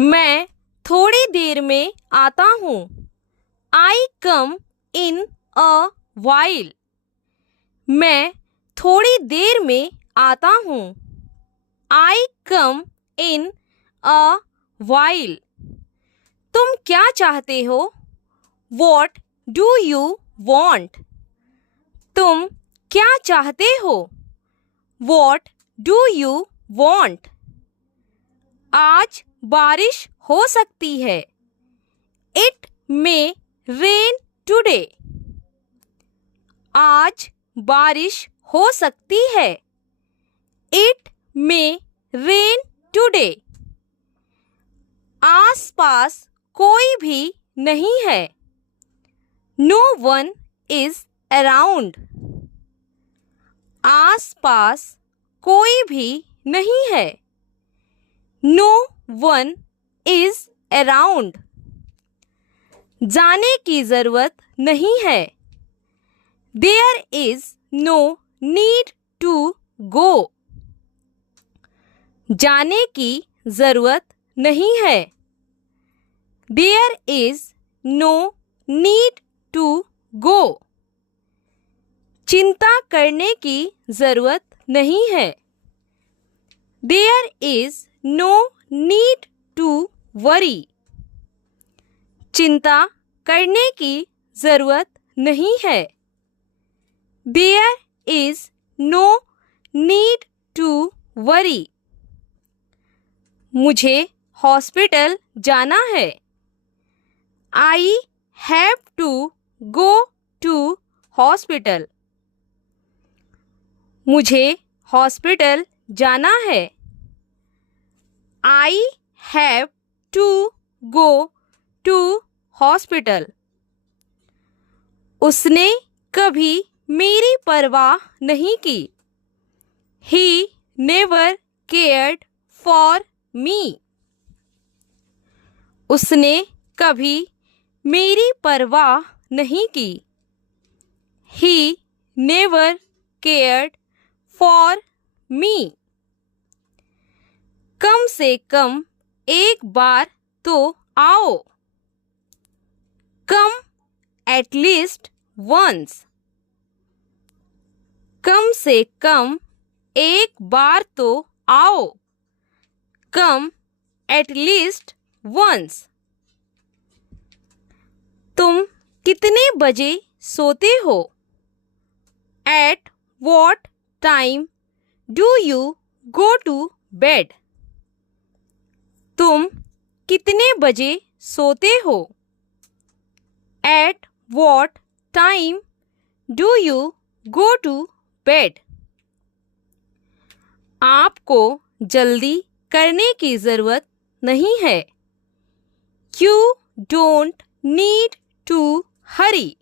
मैं थोड़ी देर में आता हूँ। I come in a while. मैं थोड़ी देर में आता हूँ। I come in a while. तुम क्या चाहते हो? What do you want? तुम क्या चाहते हो? What do you want? आज बारिश हो सकती है। It may rain today. आज बारिश हो सकती है। It may rain today. आस पास कोई भी नहीं है। No one is around. आस पास कोई भी नहीं है। No one is around. जाने की जरूरत नहीं है। There is no need to go. जाने की जरूरत नहीं है। There is no need to go. चिंता करने की जरूरत नहीं है। There is no need to worry. चिंता करने की जरूरत नहीं है। There is no need to worry. मुझे हॉस्पिटल जाना है। I have to go to hospital. मुझे हॉस्पिटल जाना है। I have to go to hospital. उसने कभी मेरी परवाह नहीं की। He never cared for me. उसने कभी मेरी परवाह नहीं की। He never cared for me. कम से कम एक बार तो आओ। Come at least once. कम से कम एक बार तो आओ। Come at least once. तुम कितने बजे सोते हो? At what time do you go to bed? तुम कितने बजे सोते हो? At what time do you go to bed? आपको जल्दी करने की जरूरत नहीं है। यू डोंट नीड टू हरी।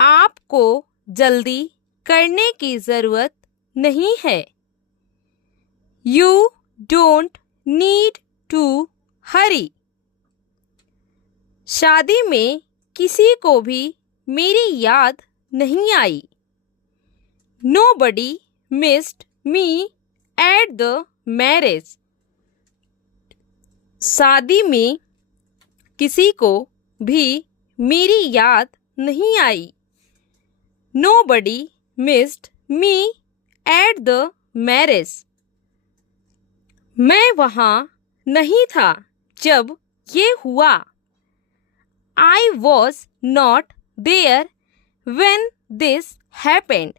आपको जल्दी करने की जरूरत नहीं है। यू डोंट नीड टू हरी। शादी में किसी को भी मेरी याद नहीं आई। Nobody missed me at the marriage. शादी में किसी को भी मेरी याद नहीं आई। Nobody missed me at the marriage. मैं वहाँ नहीं था जब ये हुआ। I was not there when this happened.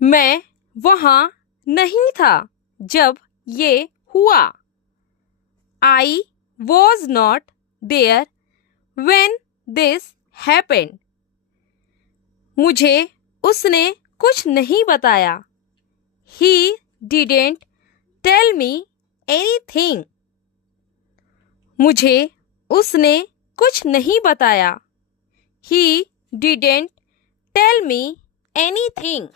मैं वहाँ नहीं था जब ये हुआ। I was not there when this happened. मुझे उसने कुछ नहीं बताया। He didn't tell me anything. मुझे उसने कुछ नहीं बताया। He didn't tell me anything.